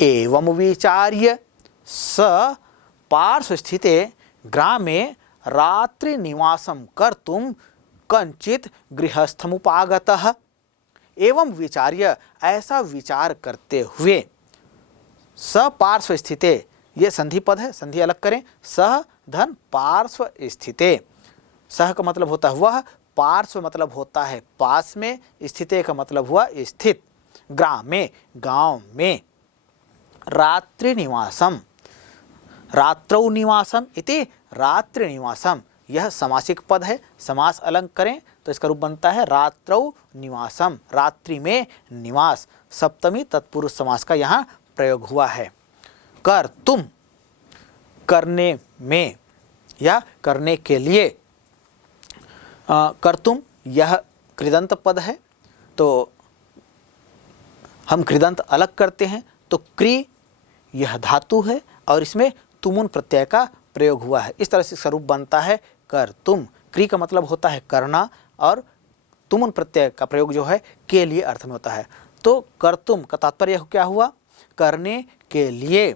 एवं विचार्य स पार्श्वस्थिते ग्रामे रात्रि निवासं कर्तुं कंचित गृहस्थमुपागतः। एवं विचार्य, ऐसा विचार करते हुए, स पार्श्व स्थिते, ये संधि पद है, संधि अलग करें, सह धन पार्श्व स्थिते, सह का मतलब होता है वह, पार्श्व मतलब होता है पास में, स्थिते का मतलब हुआ स्थित, ग्रामे गांव में, रात्रि निवासम, रात्रौ निवासम इति रात्रि निवासम, यह समासिक पद है, समास अलग करें तो इसका रूप बनता है रात्रौ निवासम, रात्रि में निवास, सप्तमी तत्पुरुष समास का यहाँ प्रयोग हुआ है। कर तुम, करने में या करने के लिए, कर तुम यह कृदंत पद है, तो हम कृदंत अलग करते हैं तो क्री यह धातु है और इसमें तुमुन प्रत्यय का प्रयोग हुआ है, इस तरह से स्वरूप बनता है कर तुम। क्री का मतलब होता है करना और तुमुन प्रत्यय का प्रयोग जो है के लिए अर्थ में होता है। तो कर तुम का तात्पर्य क्या हुआ, करने के लिए,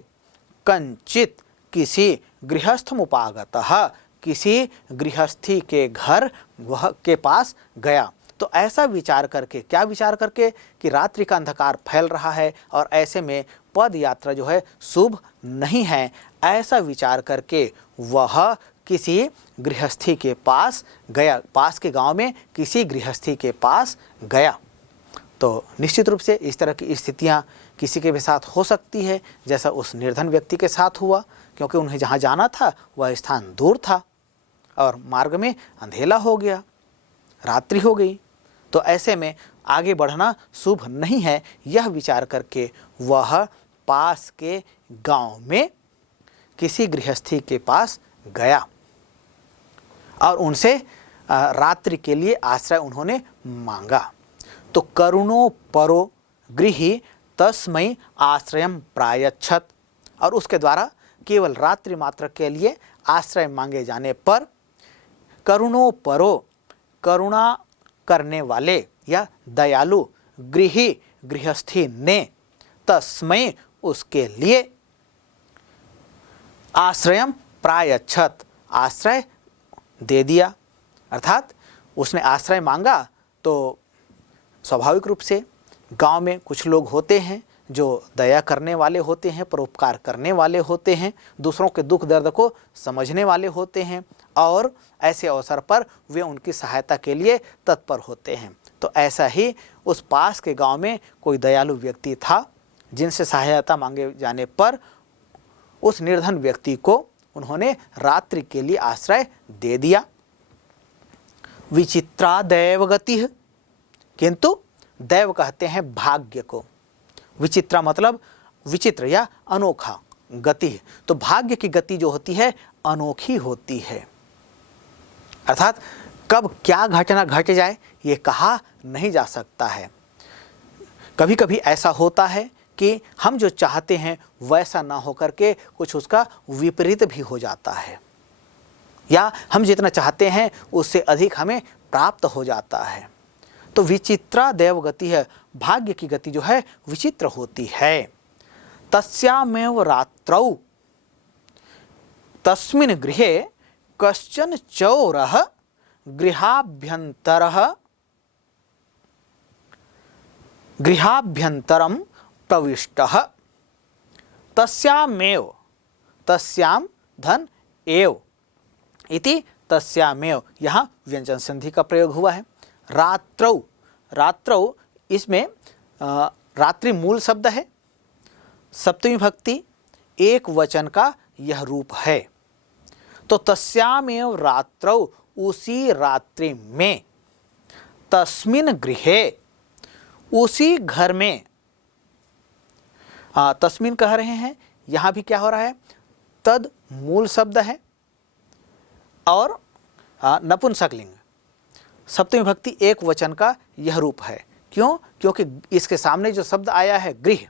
कंचित किसी गृहस्थमुपागतः, किसी गृहस्थी के घर वह के पास गया। तो ऐसा विचार करके, क्या विचार करके कि रात्रि का अंधकार फैल रहा है और ऐसे में पद यात्रा जो है शुभ नहीं है, ऐसा विचार करके वह किसी गृहस्थी के पास गया, पास के गांव में किसी गृहस्थी के पास गया। तो निश्चित रूप से इस तरह की स्थितियां किसी के भी साथ हो सकती है, जैसा उस निर्धन व्यक्ति के साथ हुआ, क्योंकि उन्हें जहां जाना था वह स्थान दूर था और मार्ग में अंधेला हो गया, रात्रि हो गई, तो ऐसे में आगे बढ़ना शुभ नहीं है, यह विचार करके वह पास के गांव में किसी गृहस्थी के पास गया और उनसे रात्रि के लिए आश्रय उन्होंने मांगा। तो करुणो परो गृही तस्मै आश्रयम प्रायच्छत, और उसके द्वारा केवल रात्रि मात्र के लिए आश्रय मांगे जाने पर करुणो परो, करुणा करने वाले या दयालु, गृही गृहस्थी ने, तस्मै उसके लिए, आश्रयम प्रायच्छत आश्रय दे दिया। अर्थात उसने आश्रय मांगा तो स्वाभाविक रूप से गांव में कुछ लोग होते हैं जो दया करने वाले होते हैं, परोपकार करने वाले होते हैं, दूसरों के दुख दर्द को समझने वाले होते हैं और ऐसे अवसर पर वे उनकी सहायता के लिए तत्पर होते हैं। तो ऐसा ही उस पास के गांव में कोई दयालु व्यक्ति था जिनसे सहायता मांगे जाने पर उस निर्धन व्यक्ति को उन्होंने रात्रि के लिए आश्रय दे दिया। विचित्रा दैव गति, किंतु दैव कहते हैं भाग्य को, विचित्रा मतलब विचित्र या अनोखा गति है, तो भाग्य की गति जो होती है अनोखी होती है। अर्थात कब क्या घटना घट जाए ये कहा नहीं जा सकता है। कभी कभी ऐसा होता है कि हम जो चाहते हैं वैसा ना होकर के कुछ उसका विपरीत भी हो जाता है, या हम जितना चाहते हैं उससे अधिक हमें प्राप्त हो जाता है। तो विचित्रा दैव गति है, भाग्य की गति जो है विचित्र होती है। तस्यामेव रात्रौ तस्मिन् गृहे कश्चन चौरः गृहाभ्यन्तरं प्रविष्टः। तस्यामेव, तस्याम धन एव इति तस्यामेव, यहाँ व्यंजन संधि का प्रयोग हुआ है। रात्रौ, रात्रौ इसमें रात्रि मूल शब्द है, सप्तमी भक्ति एक वचन का यह रूप है। तो तस्यामेव रात्रौ, उसी रात्रि में, तस्मिन् गृहे उसी घर में, तस्मिन कह रहे हैं, यहाँ भी क्या हो रहा है, तद मूल शब्द है और नपुंसकलिंग, सप्तमी भक्ति एक वचन का यह रूप है। क्यों? क्योंकि इसके सामने जो शब्द आया है गृह,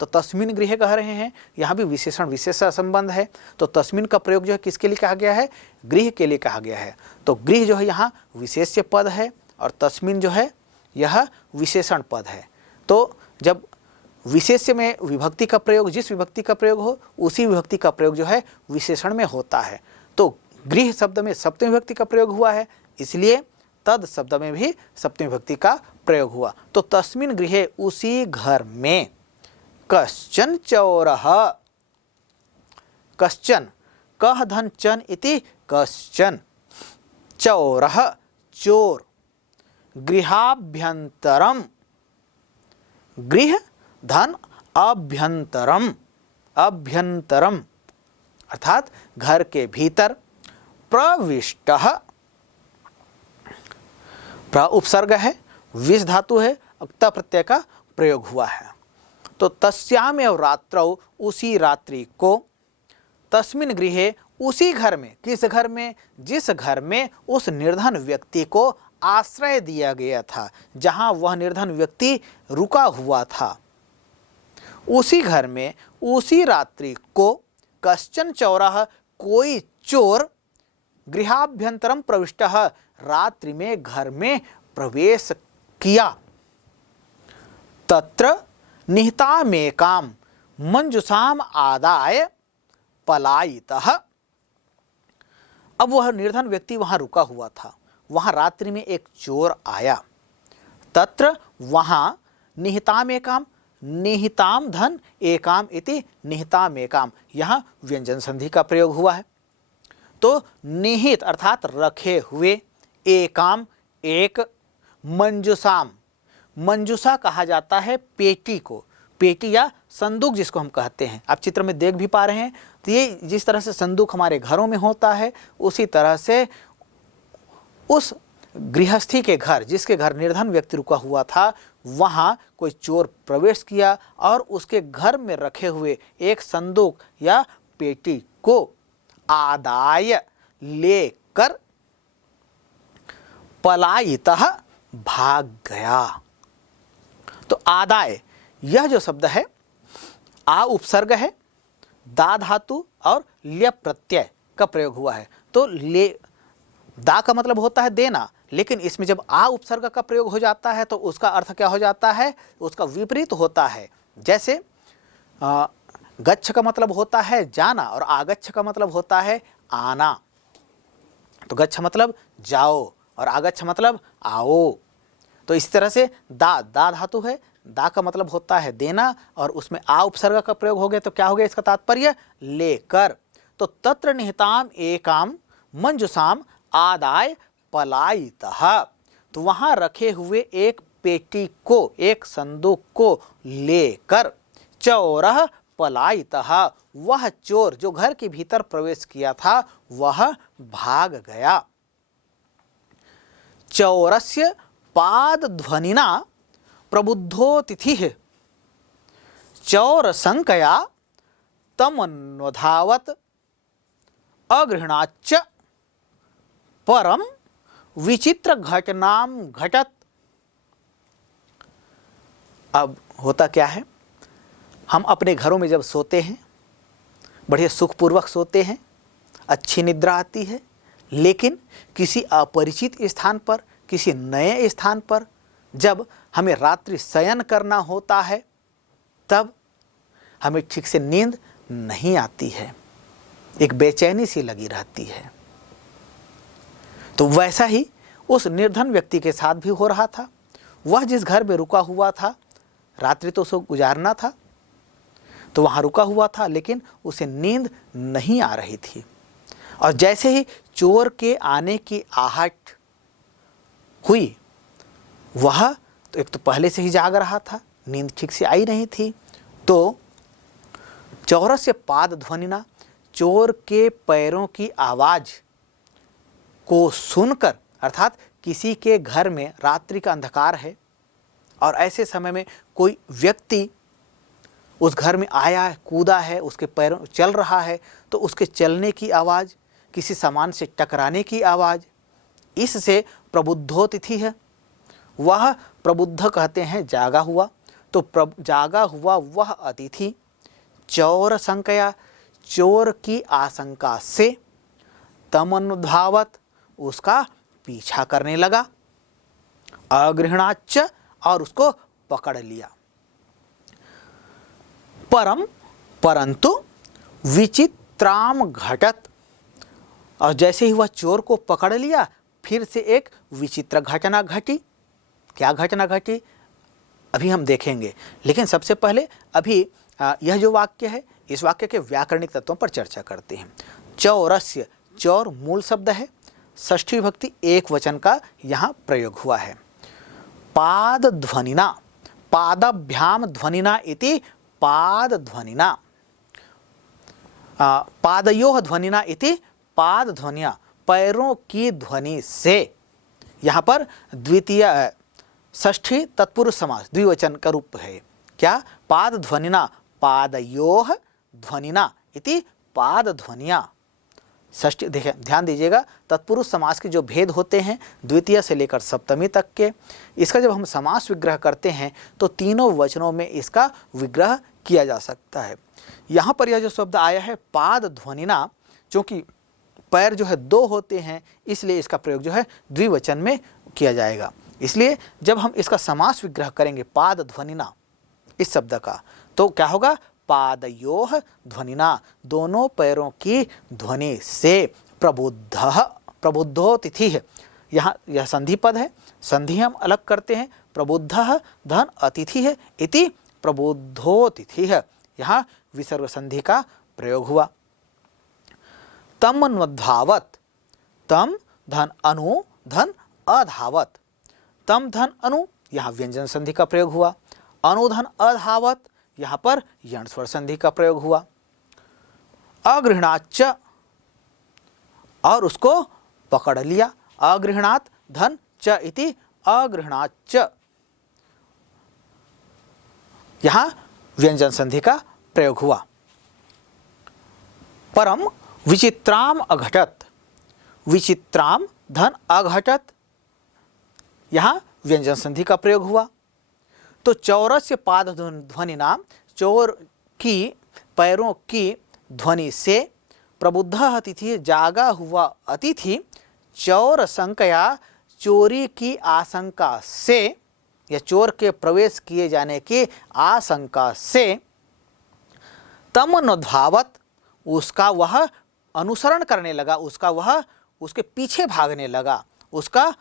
तो तस्मिन गृह कह रहे हैं, यहाँ भी विशेषण विशेष संबंध है। तो तस्मिन का प्रयोग जो है किसके लिए कहा गया है, गृह के लिए कहा गया है। तो गृह जो है यहाँ विशेष्य पद है और तस्मिन जो है यह विशेषण पद है। तो जब विशेष्य में विभक्ति का प्रयोग, जिस विभक्ति का प्रयोग हो उसी विभक्ति का प्रयोग जो है विशेषण में होता है। तो गृह शब्द में सप्तमी विभक्ति का प्रयोग हुआ है, इसलिए तद शब्द में भी सप्तमी विभक्ति का प्रयोग हुआ। तो तस्मिन् गृहे, उसी घर में, कश्चन चौरः, कश्चन कह धन चन इति कश्चन, चौरः चोर, गृहाभ्यंतरम, गृह धन अभ्यंतरम, अभ्यंतरम अर्थात घर के भीतर, प्रविष्टः, प्र उपसर्ग है, विष धातु है, अक्ता प्रत्यय का प्रयोग हुआ है। तो तस्याम एव रात्रौ, उसी रात्रि को, तस्मिन् गृहे, उसी घर में, किस घर में, जिस घर में उस निर्धन व्यक्ति को आश्रय दिया गया था, जहां वह निर्धन व्यक्ति रुका हुआ था, उसी घर में उसी रात्रि को, कश्चन चौरः, कोई चोर, गृहाभ्यंतरम प्रविष्टः, रात्रि में घर में प्रवेश किया, तत्र निहितामेकाम मंजुषाम आदाय पलायितः। अब वह निर्धन व्यक्ति वहां रुका हुआ था, वहां रात्रि में एक चोर आया, तत्र वहां निहिताम एकाम, निहिताम धन एकाम इति निहिताम एकाम, यहाँ व्यंजन संधि का प्रयोग हुआ है। तो निहित अर्थात रखे हुए, एकाम एक, मंजुषाम, मंजुषा कहा जाता है पेटी को, पेटी या संदूक जिसको हम कहते हैं, आप चित्र में देख भी पा रहे हैं। तो ये जिस तरह से संदूक हमारे घरों में होता है, उसी तरह से उस गृहस्थी के घर, जिसके घर निर्धन व्यक्ति रुका हुआ था, वहाँ कोई चोर प्रवेश किया और उसके घर में रखे हुए एक संदूक या पेटी को आदाय लेकर पलायितः भाग गया। तो आदाय, यह जो शब्द है, आ उपसर्ग है, दा धातु और ल्य प्रत्यय का प्रयोग हुआ है। तो ले, दा का मतलब होता है देना, लेकिन इसमें जब आ उपसर्ग का प्रयोग हो जाता है तो उसका अर्थ क्या हो जाता है, उसका विपरीत होता है। जैसे गच्छ का मतलब होता है जाना और आगच्छ का मतलब होता है आना। तो गच्छ मतलब जाओ और आगच्छ मतलब आओ। तो इस तरह से दा धातु है, दा का मतलब होता है देना और उसमें आ उपसर्ग का प्रयोग हो गया तो क्या हो गया इसका तात्पर्य, लेकर। तो तत्र निहिताम एकाम मंजुषाम आदाय पलायितः, तो वहां रखे हुए एक पेटी को, एक संदूक को लेकर, चौरः पलायितः, वह चोर जो घर के भीतर प्रवेश किया था वह भाग गया। चौरस्य पाद ध्वनिना प्रबुद्धोतिथिः चौर संकया तमन्वधावत अगृह्णाच्च परम विचित्र घटनाम घटत। अब होता क्या है, हम अपने घरों में जब सोते हैं, बढ़िया सुखपूर्वक सोते हैं, अच्छी निद्रा आती है, लेकिन किसी अपरिचित स्थान पर, किसी नए स्थान पर जब हमें रात्रि शयन करना होता है, तब हमें ठीक से नींद नहीं आती है, एक बेचैनी सी लगी रहती है। तो वैसा ही उस निर्धन व्यक्ति के साथ भी हो रहा था। वह जिस घर में रुका हुआ था, रात्रि तो उसको गुजारना था, तो वहाँ रुका हुआ था, लेकिन उसे नींद नहीं आ रही थी। और जैसे ही चोर के आने की आहट हुई, वह तो एक तो पहले से ही जाग रहा था, नींद ठीक से आई नहीं थी। तो चौरस्य पाद ध्वनिना, चोर के पैरों की आवाज़ को सुनकर, अर्थात किसी के घर में रात्रि का अंधकार है और ऐसे समय में कोई व्यक्ति उस घर में आया है, कूदा है, उसके पैरों चल रहा है, तो उसके चलने की आवाज़, किसी सामान से टकराने की आवाज़, इससे प्रबुद्धोतिथि है। वह प्रबुद्ध कहते हैं जागा हुआ। तो जागा हुआ वह अतिथि चौर संकया, चोर की आशंका से, तमनुधावत, उसका पीछा करने लगा, अगृह्णाच्च, और उसको पकड़ लिया। परम परंतु विचित्राम घटत, और जैसे ही वह चोर को पकड़ लिया फिर से एक विचित्र घटना घटी। क्या घटना घटी अभी हम देखेंगे, लेकिन सबसे पहले अभी यह जो वाक्य है इस वाक्य के व्याकरणिक तत्वों पर चर्चा करते हैं। चौरस्य, चौर मूल शब्द है, षष्ठी विभक्ति एक वचन का यहाँ प्रयोग हुआ है। पाद ध्वनिना, पादभ्याम ध्वनिना इति पाद ध्वनिना, पादयोः ध्वनिना इति पाद ध्वनिया, पैरों की ध्वनि से। यहाँ पर द्वितीय षष्ठी तत्पुरुष समास द्विवचन का रूप है। क्या? पाद ध्वनिना, पादयोः ध्वनिना इति पाद ध्वनिया। षष्ठी, देखिए ध्यान दीजिएगा, तत्पुरुष समास के जो भेद होते हैं द्वितीय से लेकर सप्तमी तक के, इसका जब हम समास विग्रह करते हैं तो तीनों वचनों में इसका विग्रह किया जा सकता है। यहाँ पर यह जो शब्द आया है पाद ध्वनिना, चूँकि पैर जो है दो होते हैं इसलिए इसका प्रयोग जो है द्विवचन में किया जाएगा। इसलिए जब हम इसका समास विग्रह करेंगे पाद ध्वनिना इस शब्द का, तो क्या होगा? पादयोः ध्वनिना, दोनों पैरों की ध्वनि से। प्रबुद्धः, प्रबुद्धो तिथिः, यहाँ यह संधि पद है, संधि हम अलग करते हैं। प्रबुद्धः धन अतिथिः इति प्रबुद्धो तिथिः, यहाँ विसर्ग संधि का प्रयोग हुआ। तम अन्वधावत, तम धन अनु धन अधावत, तम धन अनु यहाँ व्यंजन संधि का प्रयोग हुआ। अनुधन अधावत, यहाँ पर यण स्वर संधि का प्रयोग हुआ। अगृहणाच्च, और उसको पकड़ लिया। अगृहणात् धन च इति अगृहणाच्च, यहाँ व्यंजन संधि का प्रयोग हुआ। परम विचित्राम अघटत, विचित्राम धन अघटत, यहाँ व्यंजन संधि का प्रयोग हुआ। तो चौरस्य पाद ध्वनि नाम, चोर की पैरों की ध्वनि से। प्रबुद्ध अतिथि, जागा हुआ अतिथि। चोर संकया, चोरी की आशंका से या चोर के प्रवेश किए जाने की आशंका से। तम अनुधावत, उसका वह अनुसरण करने लगा, उसका वह उसके पीछे भागने लगा, उसके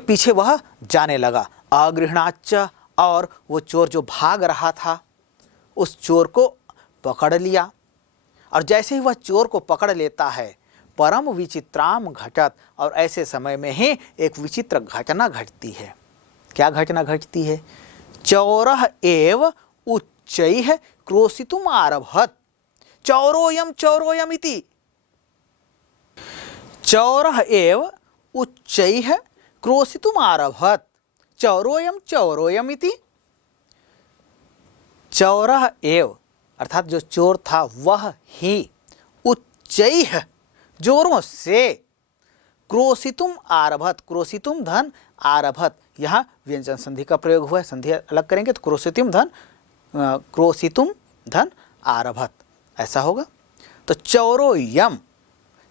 पीछे वह जाने लगा। अगृहणाच्च, और वो चोर जो भाग रहा था उस चोर को पकड़ लिया, और जैसे ही वह चोर को पकड़ लेता है परम विचित्राम घटत, और ऐसे समय में ही एक विचित्र घटना घटती है। क्या घटना घटती है? चौरः एव उच्चैः क्रोशितुम आरभत। चौरोयम चौरोयम इति, चौरः एव उच्चैः क्रोशितुम आरभत। चौरोयम चौरोयम इति, चौरः एव अर्थात जो चोर था वह ही, उच्चैः जोरों से, क्रोशितुम आरभत, क्रोशितुम धन आरभत, यहाँ व्यंजन संधि का प्रयोग हुआ है। संधि अलग करेंगे तो क्रोशितुम धन आरभत ऐसा होगा। तो चौरोयम,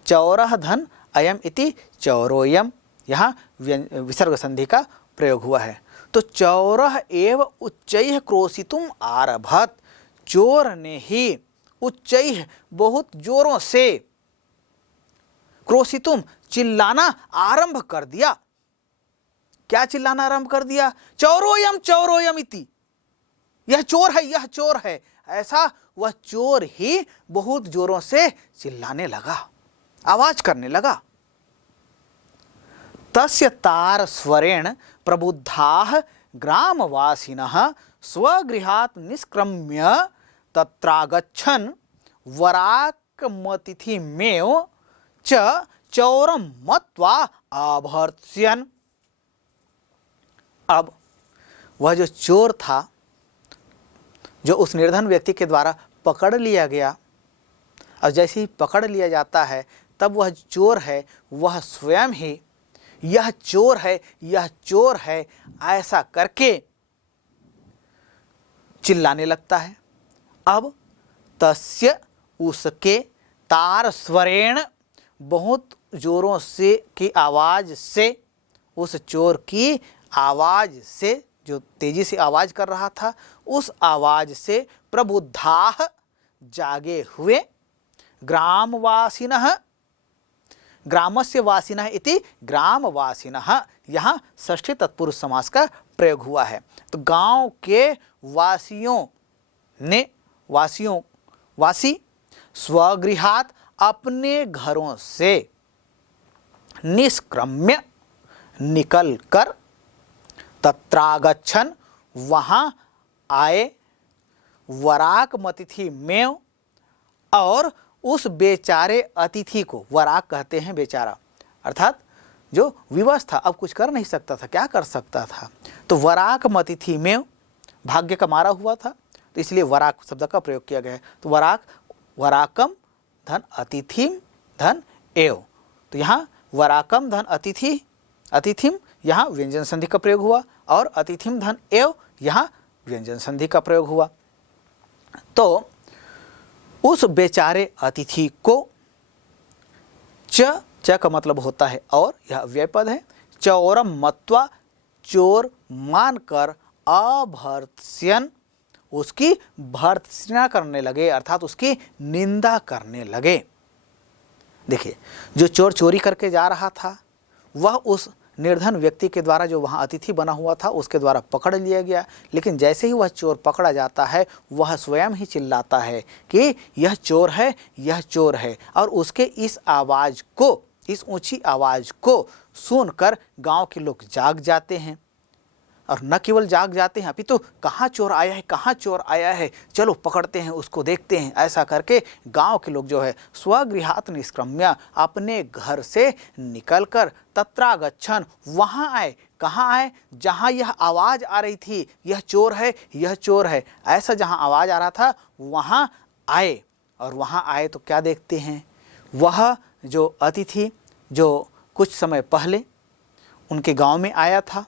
चौरः धन अयम इति चौरोयम, यहाँ विसर्ग संधि का प्रयोग हुआ है। तो चौरः एव उच्चैः क्रोशितुम आरभत, चोर ने ही उच्चैः बहुत जोरों से, क्रोशितुम चिल्लाना आरंभ कर दिया। क्या चिल्लाना आरंभ कर दिया? चौरोयम चौरोयम इति, यह चोर है, यह चोर है, ऐसा वह चोर ही बहुत जोरों से चिल्लाने लगा, आवाज करने लगा। तस्य तार स्वरेण प्रबुद्धाः ग्रामवासिनः स्वगृहात् निष्क्रम्य तत्रागच्छन् वराकमतिथिमेव च चौरं मत्वा आभर्त्स्यन्। अब वह जो चोर था, जो उस निर्धन व्यक्ति के द्वारा पकड़ लिया गया, और जैसे ही पकड़ लिया जाता है तब वह चोर है, वह स्वयं ही यह चोर है, यह चोर है ऐसा करके चिल्लाने लगता है। अब तस्य उसके, तार स्वरेण बहुत जोरों से की आवाज से, उस चोर की आवाज से जो तेजी से आवाज कर रहा था, उस आवाज से प्रबुद्धाः जागे हुए ग्रामवासिनः, ग्रामस्य वासिनः इति ग्रामवासिनः, यहाँ षष्ठी तत्पुरुष समास का प्रयोग हुआ है। तो गांव के वासियों ने, वासी स्वगृहात अपने घरों से निष्क्रम्य निकल कर तत्रागच्छन वहाँ आए वराकमतिथि में, और उस बेचारे अतिथि को, वराक कहते हैं बेचारा, अर्थात जो विवश था, अब कुछ कर नहीं सकता था, क्या कर सकता था, तो वराकमतिथि में भाग्य का मारा हुआ था, तो इसलिए वराक शब्द का प्रयोग किया गया है। तो वराकम धन अतिथिम धन एव, तो यहाँ वराकम धन अतिथिम यहाँ व्यंजन संधि का प्रयोग हुआ, और अतिथिम धन एव यहाँ व्यंजन संधि का प्रयोग हुआ। तो उस बेचारे अतिथि को च का मतलब होता है और, यह अव्यय पद है, चौरम मत्वा चोर मानकर अभर्त्स्यन, उसकी भर्त्सना करने लगे, अर्थात उसकी निंदा करने लगे। देखिए, जो चोर चोरी करके जा रहा था वह उस निर्धन व्यक्ति के द्वारा, जो वहाँ अतिथि बना हुआ था, उसके द्वारा पकड़ लिया गया। लेकिन जैसे ही वह चोर पकड़ा जाता है, वह स्वयं ही चिल्लाता है कि यह चोर है, यह चोर है, और उसके इस आवाज़ को, इस ऊंची आवाज़ को सुनकर गांव के लोग जाग जाते हैं। और न केवल जाग जाते हैं, अभी तो कहाँ चोर आया है, कहाँ चोर आया है, चलो पकड़ते हैं उसको, देखते हैं। ऐसा करके गांव के लोग जो है स्वगृहात निष्क्रम्य, अपने घर से निकलकर तत्रागच्छन वहाँ आए। कहाँ आए? जहाँ यह आवाज़ आ रही थी, यह चोर है, यह चोर है, ऐसा जहाँ आवाज़ आ रहा था वहाँ आए। और वहाँ आए तो क्या देखते हैं, वह जो अतिथि जो कुछ समय पहले उनके गांव में आया था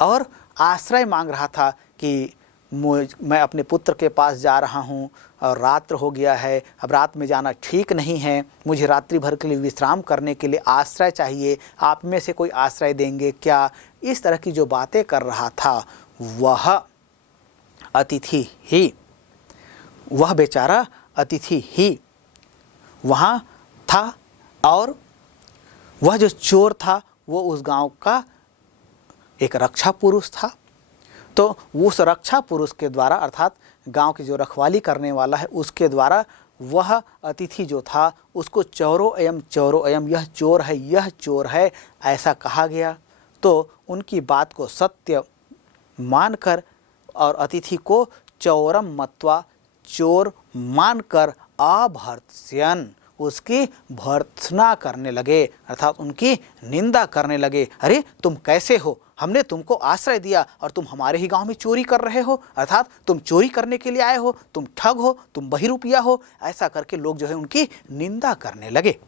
और आश्रय मांग रहा था कि मैं अपने पुत्र के पास जा रहा हूँ और रात्र हो गया है, अब रात में जाना ठीक नहीं है, मुझे रात्रि भर के लिए विश्राम करने के लिए आश्रय चाहिए, आप में से कोई आश्रय देंगे क्या? इस तरह की जो बातें कर रहा था वह अतिथि ही, वह बेचारा अतिथि ही वहाँ था। और वह जो चोर था वो उस गांव का एक रक्षा पुरुष था। तो उस रक्षा पुरुष के द्वारा, अर्थात गांव की जो रखवाली करने वाला है उसके द्वारा, वह अतिथि जो था उसको चोरो अयम, यह चोर है, यह चोर है, ऐसा कहा गया। तो उनकी बात को सत्य मानकर और अतिथि को चौरम मत्वा, चोर मानकर अभर्त्स्यन, उसकी भर्त्सना करने लगे, अर्थात उनकी निंदा करने लगे। अरे तुम कैसे हो, हमने तुमको आश्रय दिया और तुम हमारे ही गांव में चोरी कर रहे हो, अर्थात तुम चोरी करने के लिए आए हो, तुम ठग हो, तुम बहिरूपिया हो। ऐसा करके लोग जो है उनकी निंदा करने लगे।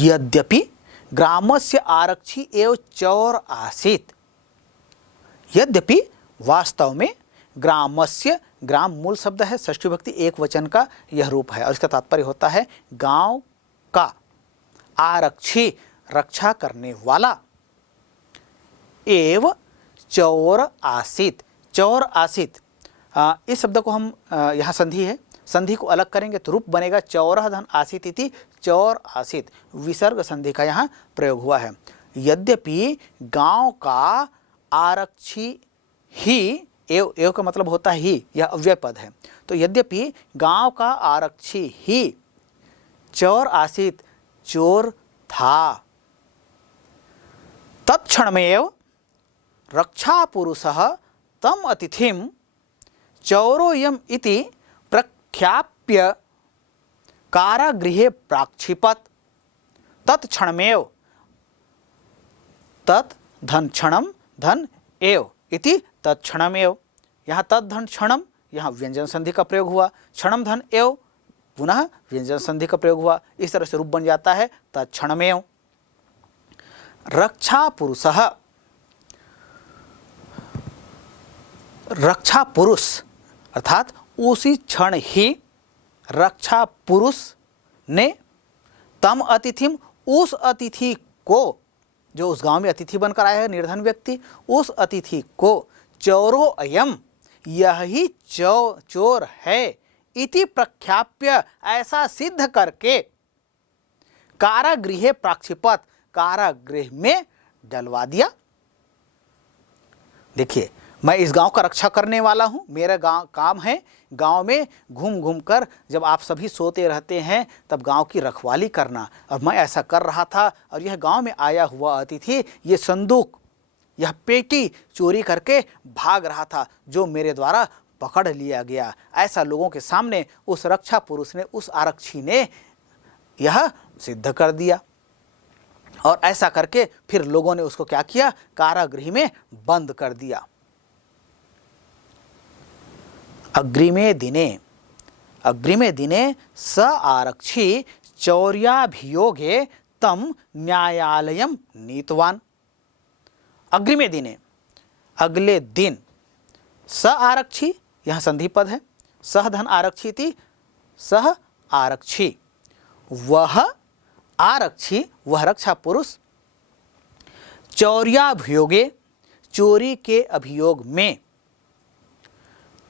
यद्यपि ग्रामस्य आरक्षी एवं चौर आसीत, यद्यपि वास्तव में ग्रामस्य, ग्राम मूल शब्द है, षष्ठी विभक्ति एक वचन का यह रूप है और इसका तात्पर्य होता है गांव का, आरक्षी रक्षा करने वाला, एव चौर आसीत, चौर आसीत। इस शब्द को हम यहाँ संधि है, संधि को अलग करेंगे तो रूप बनेगा चौरह धन आसीत इति चौर आसीत, विसर्ग संधि का यहाँ प्रयोग हुआ है। यद्यपि गांव का आरक्षी ही, एव का मतलब होता है ही, यह अव्यय पद है। तो यद्यपि गांव का आरक्षी ही चौर आसीत, चोर था, तत्क्षणमेव रक्षा पुरुषः तम अतिथिम चौरोयम इति प्रख्याप्य कारागृहे प्राक्षिपत। तत्क्षणमेव, तत् धन क्षणम धन एव इति तत्क्षणमेव, यहाँ तत् धन क्षणम, यहाँ व्यंजन संधि का प्रयोग हुआ, क्षणम धन एव पुनः व्यंजन संधि का प्रयोग हुआ। इस तरह से रूप बन जाता है तत्क्षणमेव। रक्षा पुरुषः, रक्षा पुरुष अर्थात उसी क्षण ही रक्षा पुरुष ने तम अतिथिम, उस अतिथि को, जो उस गांव में अतिथि बनकर आया है निर्धन व्यक्ति, उस अतिथि को चोरो अयम, यही चोर है इति प्रख्याप्य, ऐसा सिद्ध करके कारागृहे प्राक्षिपत, कारागृह में डलवा दिया। देखिए, मैं इस गांव का रक्षा करने वाला हूं, मेरा काम है गांव में घूम घूम कर, जब आप सभी सोते रहते हैं तब गांव की रखवाली करना। अब मैं ऐसा कर रहा था और यह गांव में आया हुआ अतिथि ये संदूक, यह पेटी चोरी करके भाग रहा था, जो मेरे द्वारा पकड़ लिया गया। ऐसा लोगों के सामने उस रक्षा पुरुष ने, उस आरक्षी ने यह सिद्ध कर दिया। और ऐसा करके फिर लोगों ने उसको क्या किया, कारागृह में बंद कर दिया। अग्रिमे दिने स आरक्षी चौर्याभियोगे तम न्यायालयम नीतवान। अग्रिमे दिने, अगले दिन, स आरक्षी, यह संधि पद है, सह धन आरक्षी थी, सह आरक्षी, वह आरक्षी, वह रक्षा पुरुष, चौर्याभियोगे, चोरी के अभियोग में,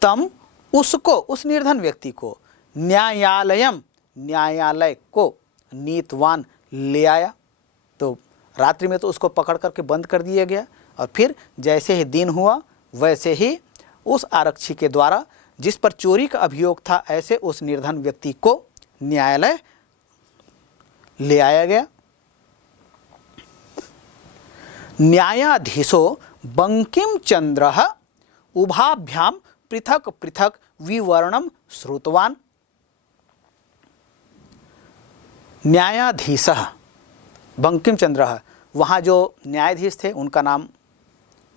तम, उसको, उस निर्धन व्यक्ति को, न्यायालयम, न्यायालय को, नीतवान, ले आया। तो रात्रि में तो उसको पकड़ करके बंद कर दिया गया, और फिर जैसे ही दिन हुआ वैसे ही उस आरक्षी के द्वारा जिस पर चोरी का अभियोग था, ऐसे उस निर्धन व्यक्ति को न्यायालय ले आया गया। न्यायाधीशो बंकिम चंद्र उभाभ्याम पृथक पृथक विवरणम श्रुतवान। न्यायाधीश बंकिम चंद्र, वहाँ जो न्यायाधीश थे उनका नाम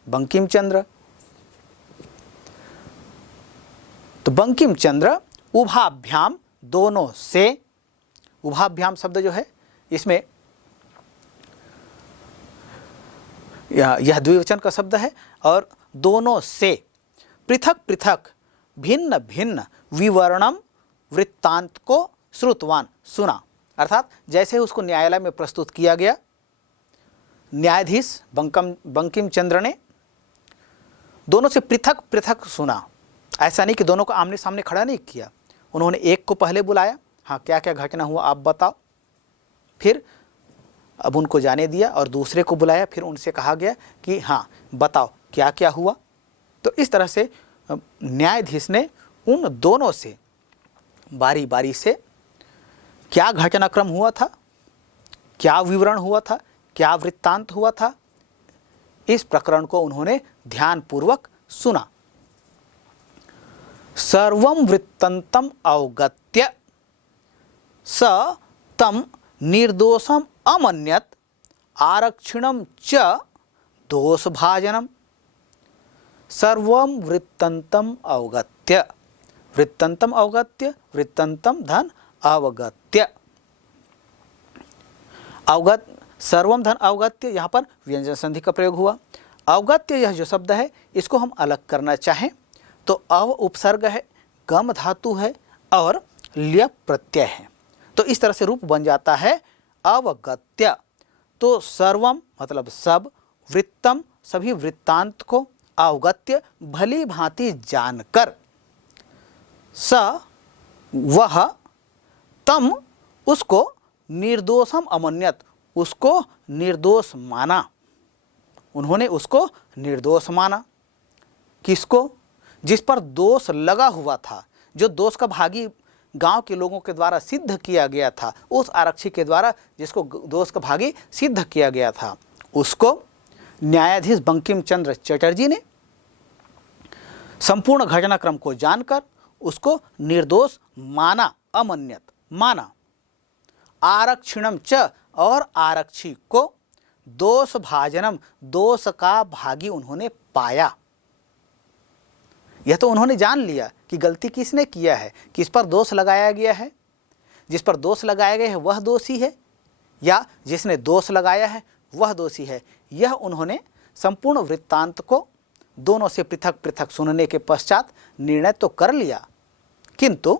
बंकिम चंद्र। तो बंकिम चंद्र उभाभ्याम, दोनों से, उभाभ्याम शब्द जो है इसमें यह द्विवचन का शब्द है, और दोनों से पृथक पृथक भिन्न भिन्न विवरणम वृत्तांत को श्रुतवान, सुना। अर्थात जैसे उसको न्यायालय में प्रस्तुत किया गया, न्यायाधीश बंकिम चंद्र ने दोनों से पृथक पृथक सुना। ऐसा नहीं कि दोनों को आमने सामने खड़ा नहीं किया, उन्होंने एक को पहले बुलाया, हाँ क्या क्या घटना हुआ आप बताओ, फिर अब उनको जाने दिया, और दूसरे को बुलाया, फिर उनसे कहा गया कि हाँ बताओ क्या क्या हुआ। तो इस तरह से न्यायाधीश ने उन दोनों से बारी बारी से क्या घटनाक्रम हुआ था, क्या विवरण हुआ था, क्या वृत्तांत हुआ था, इस प्रकरण को उन्होंने ध्यानपूर्वक सुना। सर्वं वृत्तंतम अवगत्य स तम निर्दोषम अमन्यत आरक्षिणम च दोषभाजनम। सर्वं वृत्तंतम अवगत्य, वृत्तंतम अवगत्य, वृत्तंतम धन अवगत्य, अवगत, सर्वम धन अवगत्य, यहाँ पर व्यंजन संधि का प्रयोग हुआ। अवगत्य यह जो शब्द है इसको हम अलग करना चाहें तो अव उपसर्ग है, गम धातु है और ल्यप प्रत्यय है, तो इस तरह से रूप बन जाता है अवगत्य। तो सर्वम मतलब सब, वृत्तम सभी वृत्तांत को, अवगत्य भली भांति जानकर, स वह, तम उसको, निर्दोषम अमन्यत उसको निर्दोष माना, उन्होंने उसको निर्दोष माना। किसको? जिस पर दोष लगा हुआ था, जो दोष का भागी गांव के लोगों के द्वारा सिद्ध किया गया था, उस आरक्षी के द्वारा जिसको दोष का भागी सिद्ध किया गया था, उसको न्यायाधीश बंकिम चंद्र चटर्जी ने संपूर्ण घटनाक्रम को जानकर उसको निर्दोष माना, अमन्यत माना। आरक्षिणम च, और आरक्षी को दोष भाजनम, दोष का भागी उन्होंने पाया। यह तो उन्होंने जान लिया कि गलती किसने किया है, किस पर दोष लगाया गया है, जिस पर दोष लगाया गया है वह दोषी है या जिसने दोष लगाया है वह दोषी है। यह उन्होंने संपूर्ण वृत्तांत को दोनों से पृथक पृथक सुनने के पश्चात निर्णय तो कर लिया, किंतु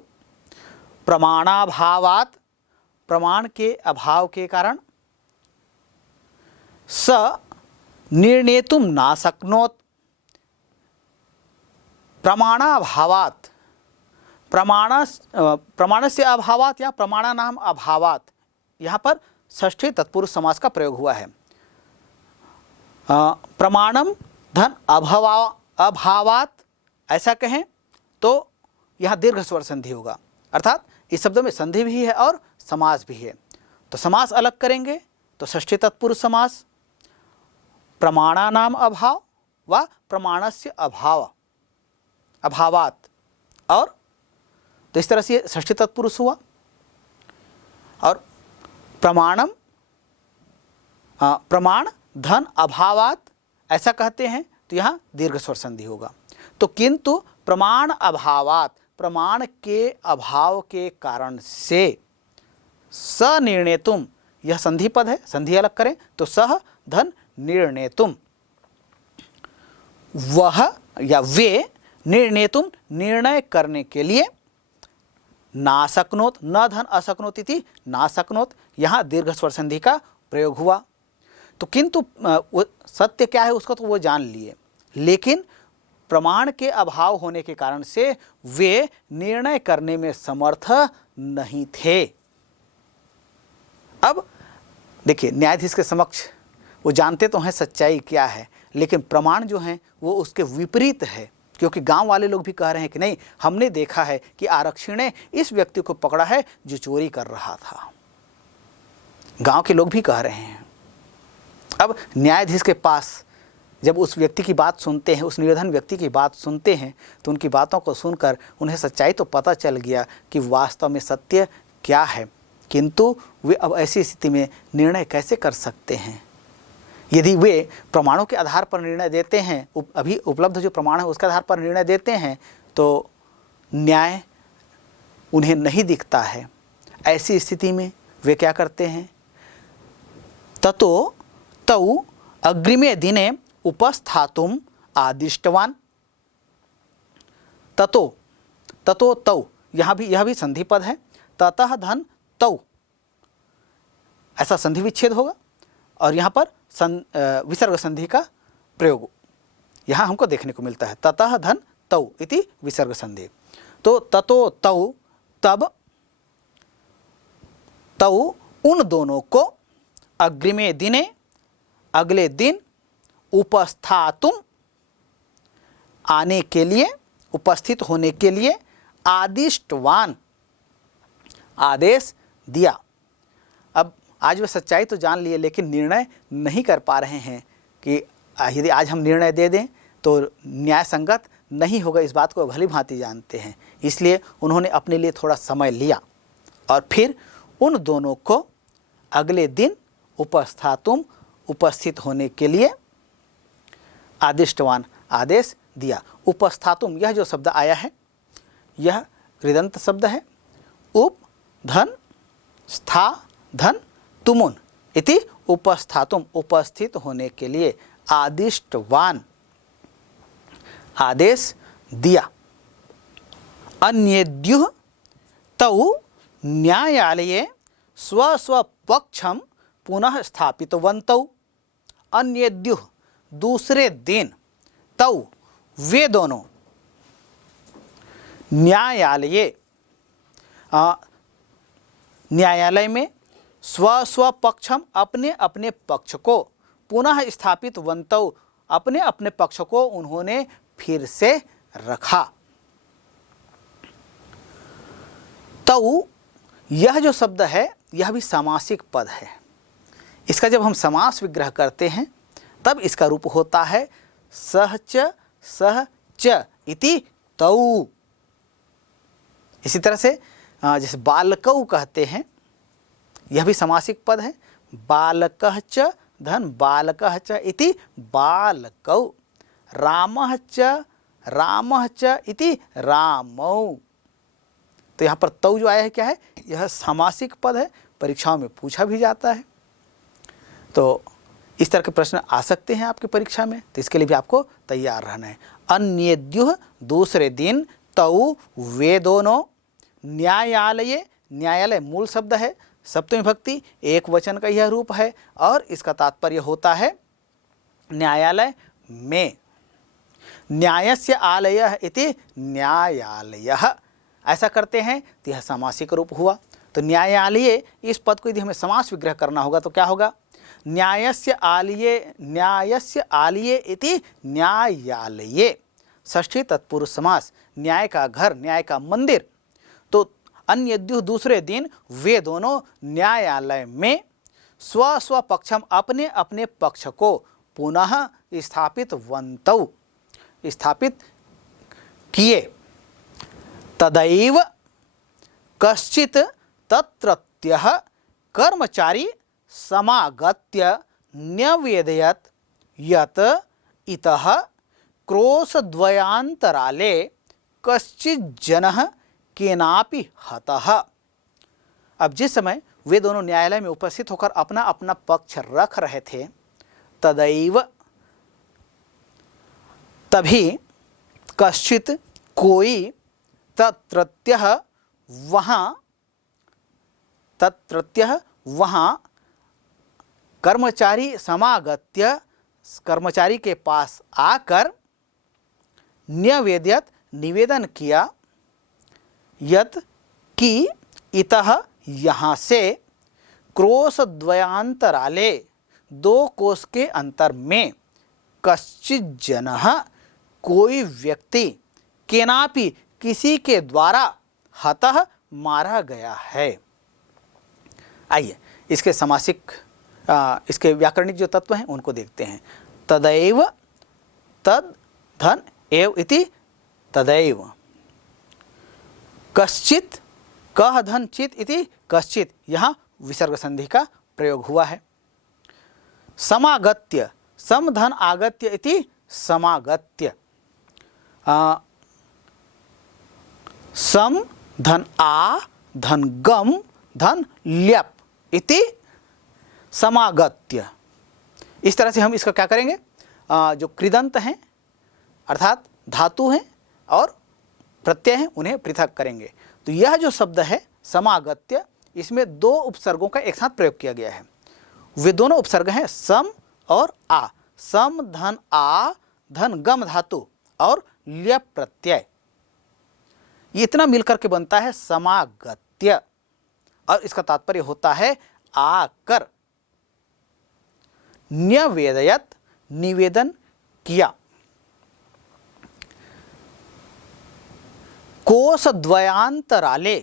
प्रमाणाभावात, प्रमाण के अभाव के कारण, स निर्णेतुं न शक्नोत् प्रमाणाभावात्, प्रमाणस्य अभावात् या प्रमाणानाम अभावात्, यहाँ पर षष्ठी तत्पुरुष समास का प्रयोग हुआ है। प्रमाणम धन अभावात् ऐसा कहें तो यहाँ दीर्घ स्वर संधि होगा, अर्थात इस शब्द में संधि भी है और समास भी है। तो समास अलग करेंगे तो षष्ठी तत्पुरुष समास, प्रमाणानाम अभाव व प्रमाणस्य अभावात्, और तो इस तरह से षष्ठी तत्पुरुष हुआ। और प्रमाणम प्रमाण धन अभावात् ऐसा कहते हैं तो यहाँ दीर्घ स्वर संधि होगा। तो किंतु प्रमाण अभावात्, प्रमाण के अभाव के कारण से, सनिर्णेतुम यह संधि पद है, संधि अलग करें तो सह धन निर्णेतुम, वह या वे निर्णेतुम निर्णय करने के लिए, ना शक्नोत न धन अशक्नोत इति ना शक्नोत, यहाँ दीर्घ स्वर संधि का प्रयोग हुआ। तो किंतु सत्य क्या है उसको तो वो जान लिए, लेकिन प्रमाण के अभाव होने के कारण से वे निर्णय करने में समर्थ नहीं थे। अब देखिए, न्यायाधीश के समक्ष वो जानते तो हैं सच्चाई क्या है, लेकिन प्रमाण जो हैं वो उसके विपरीत है, क्योंकि गांव वाले लोग भी कह रहे हैं कि नहीं, हमने देखा है कि आरक्षी ने इस व्यक्ति को पकड़ा है जो चोरी कर रहा था। गांव के लोग भी कह रहे हैं। अब न्यायाधीश के पास जब उस व्यक्ति की बात सुनते हैं, उस निर्धन व्यक्ति की बात सुनते हैं, तो उनकी बातों को सुनकर उन्हें सच्चाई तो पता चल गया कि वास्तव में सत्य क्या है, किंतु वे अब ऐसी स्थिति में निर्णय कैसे कर सकते हैं। यदि वे प्रमाणों के आधार पर निर्णय देते हैं, अभी उपलब्ध जो प्रमाण है उसके आधार पर निर्णय देते हैं, तो न्याय उन्हें नहीं दिखता है। ऐसी स्थिति में वे क्या करते हैं, ततो तौ अग्रिमे दिने उपस्थातुम आदिष्टवान। ततो तौ, यहाँ भी यह भी संधि पद है, ततः धन तौ ऐसा संधि विच्छेद होगा, और यहाँ पर विसर्ग संधि का प्रयोग यहाँ हमको देखने को मिलता है, ततः धन तौ इति विसर्ग संधि। तो ततो तौ, तब तौ उन दोनों को अग्रिमे दिने अगले दिन उपस्थातुम आने के लिए, उपस्थित होने के लिए आदिष्टवान आदेश दिया। अब आज वे सच्चाई तो जान लिए, लेकिन निर्णय नहीं कर पा रहे हैं कि यदि आज हम निर्णय दे दें तो न्याय संगत नहीं होगा, इस बात को भली भांति जानते हैं। इसलिए उन्होंने अपने लिए थोड़ा समय लिया और फिर उन दोनों को अगले दिन उपस्थातुम उपस्थित होने के लिए आदिष्टवान आदेश दिया। उपस्थातुम यह जो शब्द आया है यह कृदंत शब्द है। उप धन स्था धन तुमुन इति उपस्थातुम उपस्थित होने के लिए आदिष्टवान आदेश दिया। अन्येद्युः तौ न्यायालये स्वस्वपक्षं पुनः स्थापितवन्तौ। अन्येद्युः दूसरे दिन, तौ वे दोनों, न्यायालय में स्वस्वपक्षम अपने अपने पक्ष को, पुनः स्थापित वन्तौ अपने अपने पक्ष को उन्होंने फिर से रखा। तौ यह जो शब्द है यह भी सामासिक पद है। इसका जब हम समास विग्रह करते हैं तब इसका रूप होता है सह च इति तौ। इसी तरह से जैसे बालकौ कहते हैं, यह भी सामासिक पद है। बालकः च धन बालकः च इति बालकौ। रामः च इति रामौ। तो यहाँ पर तौ जो आया है क्या है, यह सामासिक पद है, परीक्षाओं में पूछा भी जाता है। तो इस तरह के प्रश्न आ सकते हैं आपकी परीक्षा में, तो इसके लिए भी आपको तैयार रहना है। अन्येद्युः दूसरे दिन, तौ वे दोनों, न्यायालये न्यायालय मूल शब्द है, सप्तमी विभक्ति एक वचन का यह रूप है और इसका तात्पर्य होता है न्यायालय में। न्यायस्य आलयः इति न्यायालयः, ऐसा करते हैं तो यह समासिक रूप हुआ। तो न्यायालय इस पद को यदि हमें समास विग्रह करना होगा तो क्या होगा? न्यायस्य आलये इति न्यायालये, षष्ठी तत्पुरुष समास, न्याय का घर, न्याय का मंदिर। तो अन्य दूसरे दिन वे दोनों न्यायालय में स्व स्व पक्षम, अपने अपने पक्ष को पुनः स्थापित किए। तदैव कश्चित् तत्रत्यः कर्मचारी समागत्य न्यवेदयत् यत् इतः क्रोशद्वयान्तराले कश्चित् जनः केनापि हतः। अब जिस समय वे दोनों न्यायालय में उपस्थित होकर अपना अपना पक्ष रख रहे थे, तदैव तभी कश्चित् कोई तत्रत्यः वहाँ कर्मचारी समागत्य, कर्मचारी के पास आकर न्यवेद्यत, निवेदन किया, यत् कि इतः यहाँ से क्रोशद्वयान्तराले, दो कोस के अंतर में, कश्चित् जनः कोई व्यक्ति, केनापि किसी के द्वारा, हतः मारा गया है। आइए इसके समासिक इसके व्याकरणिक जो तत्व हैं उनको देखते हैं। तदैव, तद धन एव इति तदैव, कश्चित्, कह धन चित इति कश्चित्, यहाँ विसर्ग संधि का प्रयोग हुआ है। समागत्य, सम धन आगत्य इति समागत्य, सम धन आ धन गम धन ल्यप इति समागत्य। इस तरह से हम इसका क्या करेंगे, जो कृदंत हैं अर्थात धातु हैं और प्रत्यय हैं उन्हें पृथक करेंगे। तो यह जो शब्द है समागत्य, इसमें दो उपसर्गों का एक साथ प्रयोग किया गया है। वे दोनों उपसर्ग हैं सम और आ। सम धन आ धन गम धातु और ल्यप प्रत्यय, ये इतना मिलकर के बनता है समागत्य और इसका तात्पर्य होता है आकर, न्यवेदयत, निवेदन किया। कोशद्वयान्तराले,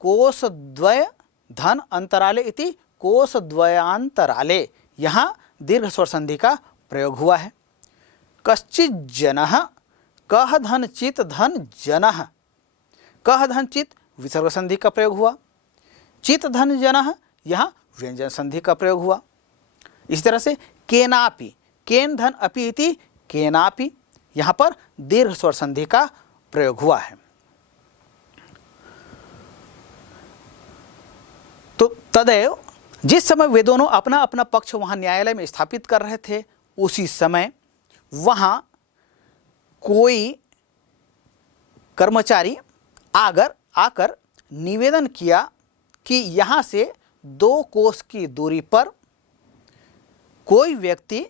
कोशद्वय धन अंतराले इति कोशद्वयान्तराले, यहाँ दीर्घ स्वर संधि का प्रयोग हुआ है। कश्चित् जनः, कह धन चित धन जनः, कह धन चित विसर्ग संधि का प्रयोग हुआ। चित धन जनः, यहाँ व्यंजन संधि का प्रयोग हुआ। इस तरह से केनापि, केन धन अपि इति केनापि, यहाँ पर दीर्घ स्वर संधि का प्रयोग हुआ है। तो तदैव, जिस समय वे दोनों अपना अपना पक्ष वहाँ न्यायालय में स्थापित कर रहे थे, उसी समय वहाँ कोई कर्मचारी आकर निवेदन किया कि यहाँ से 2 कोस की दूरी पर कोई व्यक्ति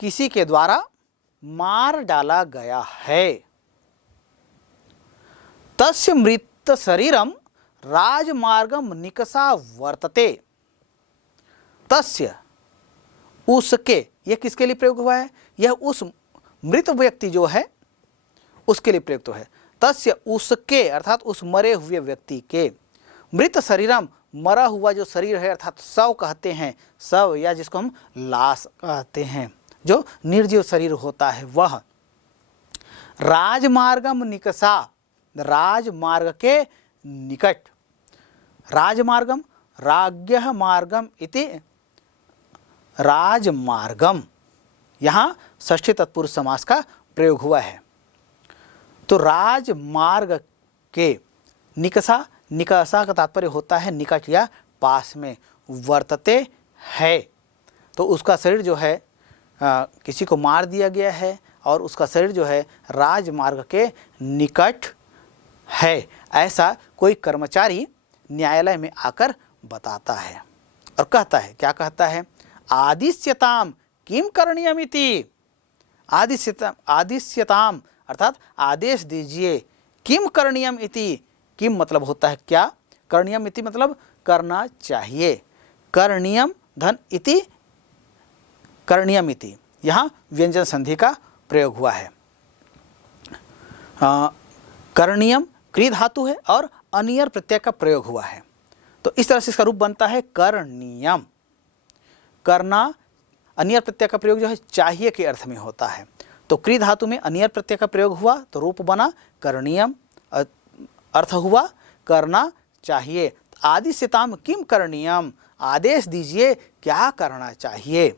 किसी के द्वारा मार डाला गया है। तस्य मृत शरीरम राजमार्गम निकषा वर्तते। तस्य, उसके, यह किसके लिए प्रयोग हुआ है? यह उस मृत व्यक्ति जो है उसके लिए प्रयुक्त है। तस्य, उसके अर्थात उस मरे हुए व्यक्ति के, मृत शरीरम, मरा हुआ जो शरीर है अर्थात शव कहते हैं, शव या जिसको हम लाश कहते हैं, जो निर्जीव शरीर होता है वह, राजमार्गम निकषा, राजमार्ग के निकट, राजमार्गम, राज्ञः मार्गम इति राजमार्गम, यहाँ षष्ठी तत्पुरुष समास का प्रयोग हुआ है। तो राजमार्ग के निकषा, निकषा का तात्पर्य होता है निकट या पास में, वर्तते है तो उसका शरीर जो है किसी को मार दिया गया है और उसका शरीर जो है राजमार्ग के निकट है, ऐसा कोई कर्मचारी न्यायालय में आकर बताता है और कहता है, क्या कहता है? आदिश्यताम किम करणीयमिति। आदिश्यताम अर्थात आदेश दीजिए, किम करणीयम इति। किम मतलब होता है क्या, करणीयम इति मतलब करना चाहिए। करणीयम धन इति, करणीयम इति, यहाँ व्यंजन संधि का प्रयोग हुआ है। करणीयम क्री धातु है और अनियर प्रत्यय का प्रयोग हुआ है, तो इस तरह से इसका रूप बनता है करणीयम। करना, अनियर प्रत्यय का प्रयोग जो है चाहिए के अर्थ में होता है, तो क्री धातु में अनियर प्रत्यय का प्रयोग हुआ तो रूप बना करणीयम, अर्थ हुआ करना चाहिए। आदिश्यताम किम करणीयम, आदेश दीजिए क्या करना चाहिए।